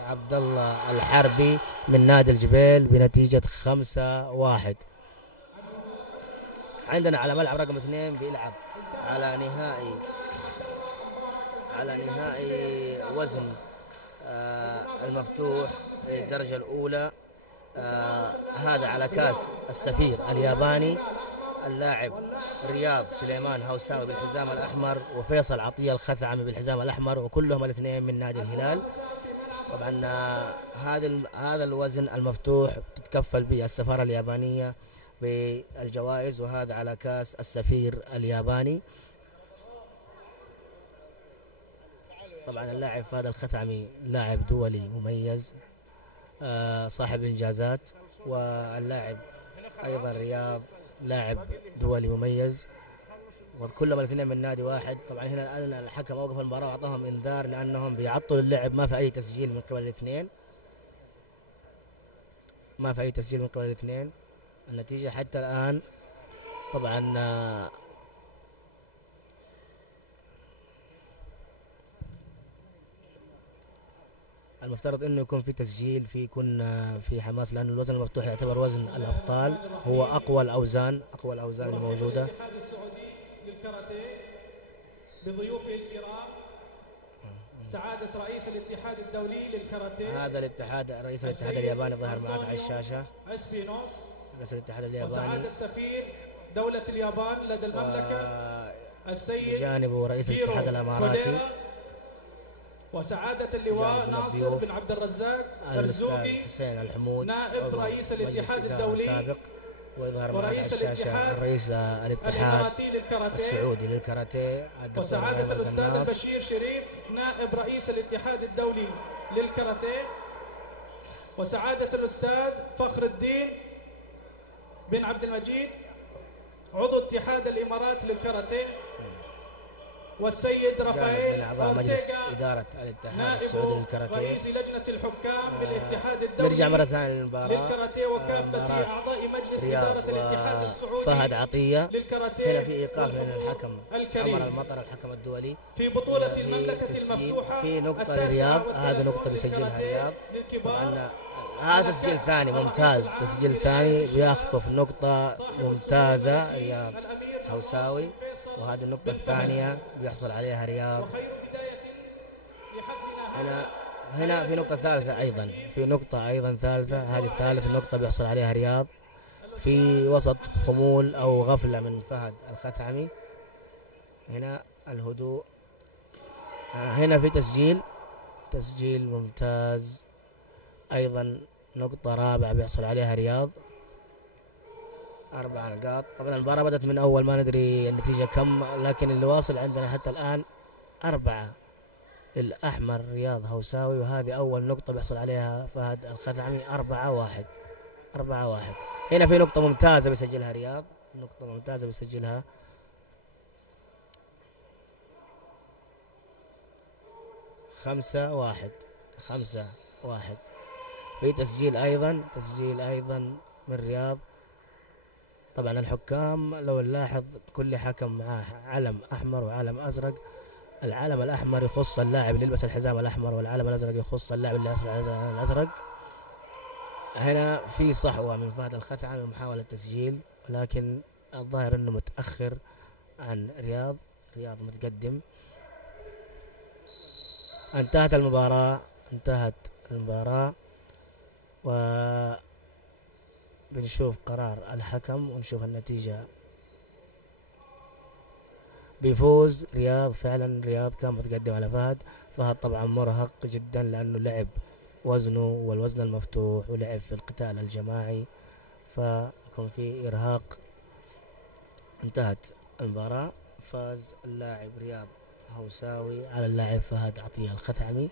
عبد الله الحربي من نادي الجبيل بنتيجة 5-1. عندنا على ملعب رقم 2 بيلعب على نهائي وزن المفتوح في الدرجة الأولى. هذا على كاس السفير الياباني. اللاعب رياض سليمان هوساوي بالحزام الأحمر وفيصل عطية الخثعمي بالحزام الأحمر، وكلهم الاثنين من نادي الهلال. طبعا هذا الوزن المفتوح تتكفل به السفارة اليابانية بالجوائز، وهذا على كاس السفير الياباني. طبعا اللاعب فهد الخثعمي لاعب دولي مميز صاحب انجازات، واللاعب ايضا رياض لاعب دولي مميز، وكلهم الاثنين من نادي واحد. طبعا هنا الان الحكم اوقف المباراه واعطاهم انذار لانهم بيعطلوا اللعب، ما في اي تسجيل من قبل الاثنين، النتيجه حتى الان طبعا المفترض انه يكون في تسجيل، في حماس، لانه الوزن المفتوح يعتبر وزن الابطال، هو اقوى الاوزان الموجوده. بضيوفه الكرام سعادة رئيس الاتحاد الدولي للكاراتيه، هذا رئيس الاتحاد الياباني ظهر معك على الشاشة، اسبينوس، رئيس الاتحاد الياباني، وسعادة سفير دولة اليابان لدى المملكة السيد بجانبه رئيس الاتحاد الاماراتي، وسعادة اللواء ناصر بن عبد الرزاق مرزوقي حسين الحمود نائب رئيس الاتحاد الدولي السابق، ويظهر معك على الشاشة رئيس الاتحاد السعودي للكاراتيه وسعادة الأستاذ البشير شريف نائب رئيس الاتحاد الدولي للكاراتيه، وسعادة الأستاذ فخر الدين بن عبد المجيد عضو اتحاد الإمارات للكاراتيه، والسيد رافائيل أعضاء مجلس إدارة الاتحاد السعودي للكاراتيه، رئيس لجنة الحكام بالاتحاد الدولي. نرجع مرة ثانية للمباراة للكاراتيه وكافة أعضاء مجلس إدارة الاتحاد السعودي فهد عطية. للكاراتيه. هنا في إيقاف من الحكم عمر المطر الحكم الدولي في بطولة المملكة المفتوحة. في نقطة لرياض، هذه نقطة بيسجلها رياض. طبعا هذا تسجيل ثاني ممتاز، تسجيل ثاني بيخطف نقطة ممتازة رياض هوساوي، وهذه النقطة الثانية بيحصل عليها رياض. هنا في نقطة ثالثة أيضا، هذه ثالث نقطة بيحصل عليها رياض في وسط خمول أو غفلة من فهد الخثعمي. هنا الهدوء، هنا في تسجيل ممتاز أيضا، نقطة رابعة بيحصل عليها رياض، 4 نقاط. طبعا المباراة بدأت من أول، ما ندري النتيجة كم، لكن اللي واصل عندنا حتى الآن 4 للأحمر رياض هوساوي، وهذه أول نقطة بيحصل عليها فهد الخثعمي. 4-1. هنا في نقطة ممتازة بيسجلها رياض، 5-1. في تسجيل أيضا من رياض. طبعا الحكام لو نلاحظ كل حكم معاه علم أحمر وعلم أزرق، العلم الأحمر يخص اللاعب اللي يلبس الحزام الأحمر، والعلم الأزرق يخص اللاعب اللي يلبس الحزام الأزرق. هنا في صحوة من فهد الخثعمي ومحاولة تسجيل، ولكن الظاهر أنه متأخر عن رياض متقدم. انتهت المباراة وبنشوف قرار الحكم ونشوف النتيجة. بيفوز رياض، فعلا رياض كان متقدم على فهد طبعا مرهق جدا لأنه لعب وزنه والوزن المفتوح ولعب في القتال الجماعي، فيكون في إرهاق. انتهت المباراة، فاز اللاعب رياض هوساوي على اللاعب فهد عطية الخثعمي.